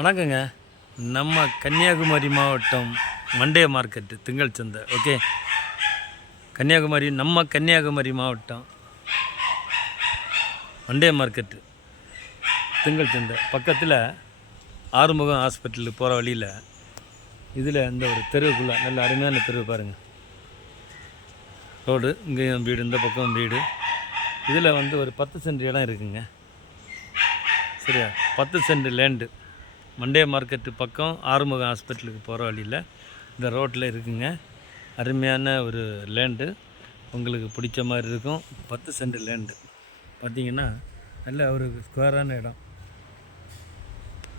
வணக்கங்க. நம்ம கன்னியாகுமரி மாவட்டம் மண்டே மார்க்கெட்டு திங்கள் சந்தை. ஓகே, கன்னியாகுமரி மாவட்டம் மண்டே மார்க்கெட்டு திங்கள் சந்தை பக்கத்தில் ஆறுமுகம் ஹாஸ்பிட்டலுக்கு போகிற வழியில் இதில் இந்த ஒரு தெருவுக்குள்ளே நல்ல அருமையான தெருவு பாருங்கள். ரோடு, இங்கேயும் வீடு, இந்த பக்கம் வீடு. இதில் ஒரு 10 சென்ட் இடம் இருக்குங்க. சரியா, 10 சென்ட் லேண்டு மண்டே மார்க்கெட்டு பக்கம் ஆறுமுகம் ஹாஸ்பிட்டலுக்கு போகிற வழியில் இந்த ரோட்டில் இருக்குங்க. அருமையான ஒரு லேண்டு, உங்களுக்கு பிடிச்ச மாதிரி இருக்கும். 10 சென்ட் லேண்டு பார்த்திங்கன்னா நல்ல ஒரு ஸ்கொயரான இடம்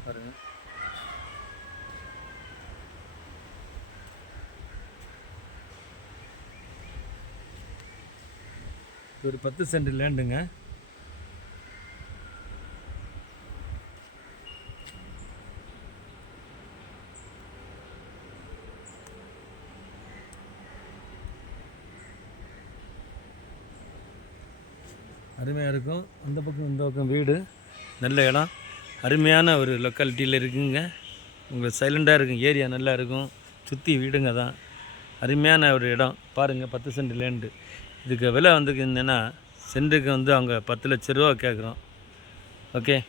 பாருங்கள். ஒரு 10 சென்ட் லேண்டுங்க. அருமையாக இருக்கும். அந்த பக்கம் இந்த பக்கம் வீடு, நல்ல இடம், அருமையான ஒரு லொக்காலிட்டியில் இருக்குங்க. உங்களுக்கு சைலண்டாக இருக்கும், ஏரியா நல்லா இருக்கும், சுற்றி வீடுங்க தான். அருமையான ஒரு இடம் பாருங்கள். 10 சென்ட் லேண்டு. இதுக்கு விலை என்னென்னா சென்ட்டுக்கு அவங்க 10 லட்ச ரூபா கேட்குறோம். ஓகே,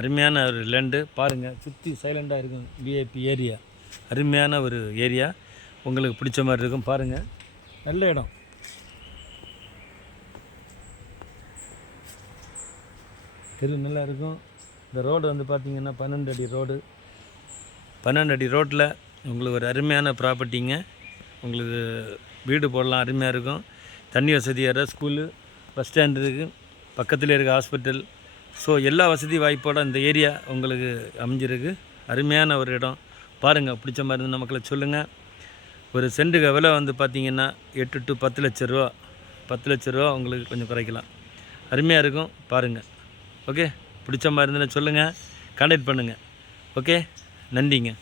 அருமையான ஒரு லேண்டு பாருங்கள். சுற்றி சைலண்டாக இருக்கும், விஐபி ஏரியா, அருமையான ஒரு ஏரியா, உங்களுக்கு பிடிச்ச மாதிரி இருக்கும். பாருங்கள், நல்ல இடம். தெரு நல்லா இருக்கும். இந்த ரோடு பார்த்திங்கன்னா 12 அடி ரோடு. 12 அடி ரோட்டில் உங்களுக்கு ஒரு அருமையான ப்ராப்பர்ட்டிங்க. உங்களுக்கு வீடு போடலாம், அருமையாக இருக்கும். தண்ணி வசதியாக, ஸ்கூலு, பஸ் ஸ்டாண்டு இருக்குது, பக்கத்தில் இருக்க ஹாஸ்பிட்டல். ஸோ எல்லா வசதி வாய்ப்போடு இந்த ஏரியா உங்களுக்கு அமைஞ்சிருக்கு. அருமையான ஒரு இடம் பாருங்கள். பிடிச்ச மாதிரி இருந்த மக்களை சொல்லுங்கள். ஒரு சென்ட்டுக்கு விலை பார்த்திங்கன்னா 8 to 10 லட்ச ரூபா. 10 லட்ச ரூபா உங்களுக்கு கொஞ்சம் குறைக்கலாம். அருமையாக இருக்கும் பாருங்கள். ஓகே, பிடிச்ச மாதிரி இருந்ததுன்னு சொல்லுங்கள், கான்டாக்ட் பண்ணுங்கள். ஓகே, நன்றிங்க.